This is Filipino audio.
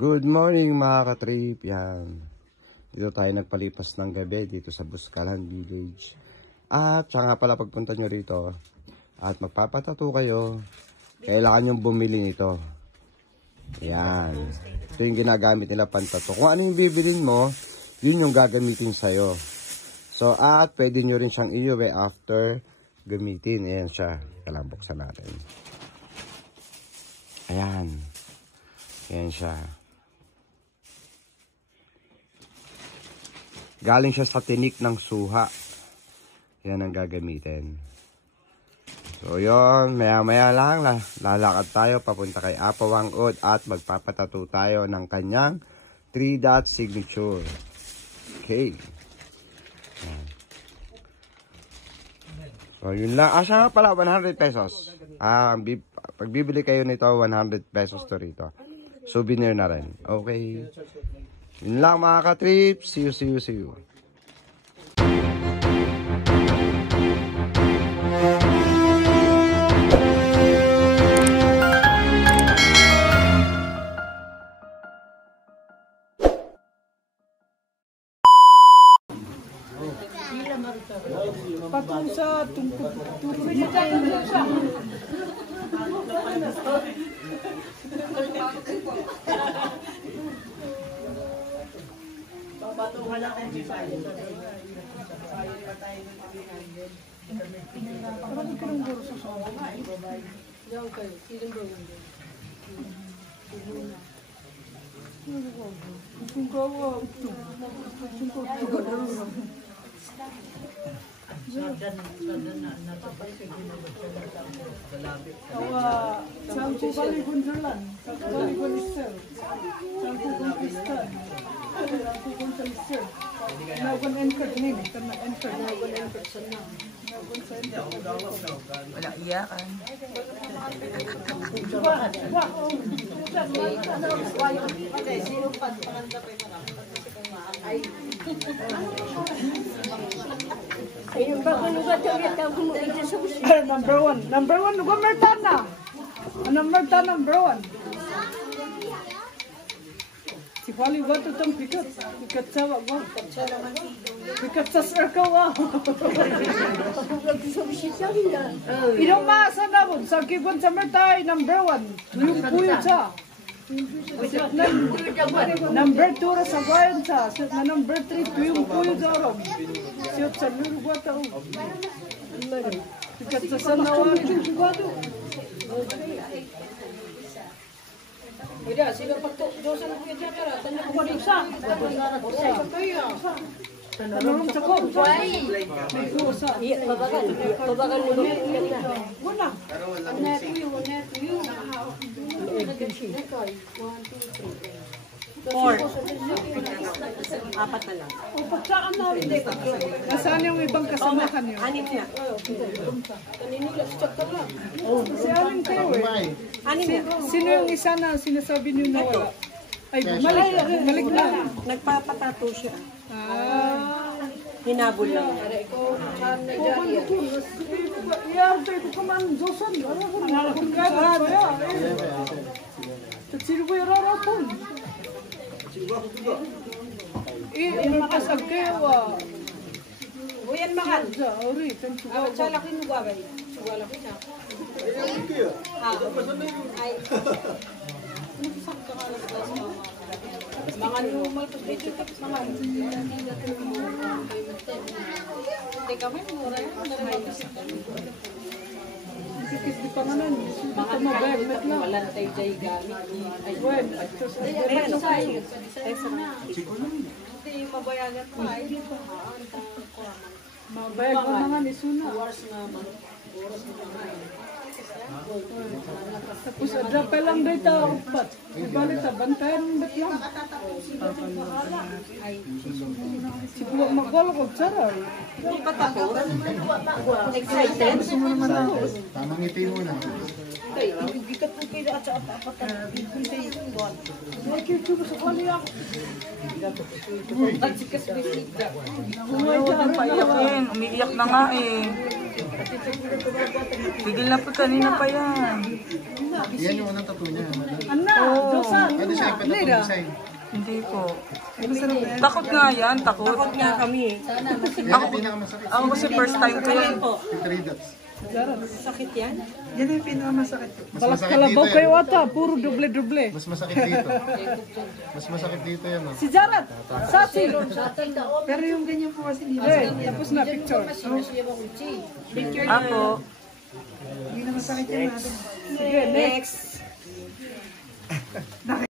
Good morning mga katrip. Yan. Dito tayo nagpalipas ng gabi dito sa Buscalan Village. At saka pala pagpunta nyo rito at magpapatato kayo, kailangan nyo bumili nito. Yan. Ito yung ginagamit nila pantato. Kung ano yung bibilin mo, yun yung gagamitin sa'yo. So at pwede nyo rin siyang iuwi after gamitin. Ayan siya. Kailangan buksan natin. Ayan. Ayan siya. Galing siya sa tinik ng suha. Yan ang gagamitin. So yun, maya-maya lang lalakad tayo papunta kay Apa Wangod at magpapatato tayo ng kanyang 3-dot signature. Okay. Yan. So yun lang. Siya nga pala, 100 pesos. Pag bibili kayo nito, 100 pesos to rito. Souvenir na rin. Okay. Yun lang mga ka-trip. See you. Patungkol sa tungkol niya papatungan natin si Sayo. Sayo pa tayo ng 300. Marami ka ng guro sa sobo. Yan kayo. Silang gawin din. Kung gawa ito. Kung gawa ito. Sardan na natapay kay ginabot sa labi. Saan po balik Gunjalan? Saan po balik Gunjalan? Saan po Gunjalan? Saan po Gunjalan? Nagun entered name. Karena entered. Nagun entered sa na. Nagun sa entered. Wala iyakan. Number one, number one. Si Wali wa to tong pikat sa wa, pikat sa circle wa. Ino masa na mo sa kibon sa mertay number one. Yung puyo sa. Number 2 ra sa bayan sa, na number 3 tuyong puyo sa rom. Siyot sa lulu wa ta. Pikat sa sanawa wa to. Udah, sila pagto dosa na kuya Jakara, tanda ko din sa. Tanong sa ko. May dosa. Babagan mo na. Wala. Na tuyo. Apat na lang. O pagsaan na rin. Nasaan yung ibang kasamahan yun? Anim na. Kanina check ka lang. Kasi aling kayo eh. Sino yung isa na sinasabi niyo na wala? Ay, malik na. Nagpapatato siya. Hinabol lang. Iyarte ko kaman Josan. Ano kung gano'n kaya? Sino ko yung rarapon? Pasag kayo Uyan mahal. Sa laki mo gawin. Wala ko siya. Mga normal po dito mga teka may mura kikis di pa naman mga mabagmet na malantay jay gamit ay well hindi mabayagan pa ay dito mabayag ko naman ni Suna oras na tapos adra pa lang dito upat ibalik sa bantayan bet lang si buwa magwala ko tsara Excited? Tamang ngiti mo na. Bigat po kayo at sa apat nakikita sa kanya at sikas bisita Umiiyak na nga eh. Tigil na po kanina pa yan. Yan yung unang tattoo niya. Ana, dosan. Pwede siya ipatatong design. Hindi po. Takot nga yan, takot. Takot nga kami. Yan ang pinakamasakit. Ako kasi first time ko yan. Yung 3 dots. Sakit yan? Yan yung pinakamasakit. Mas masakit dito kayo yan. ata, puro doble-doble. Mas masakit dito. Mas masakit dito yan. Oh. Si Jarat, Sati. Pero yung ganyan po kasi dito. Tapos na picture. Ako. Next.